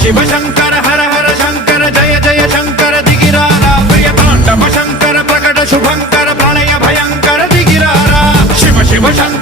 శివ శంకర హర హర శంకర జయ జయ శంకర దిగిరారా ప్రియ తాండవ శంకర ప్రకట శుభంకర ప్రళయ భయంకర దిగిరారా శివ శివ శంకర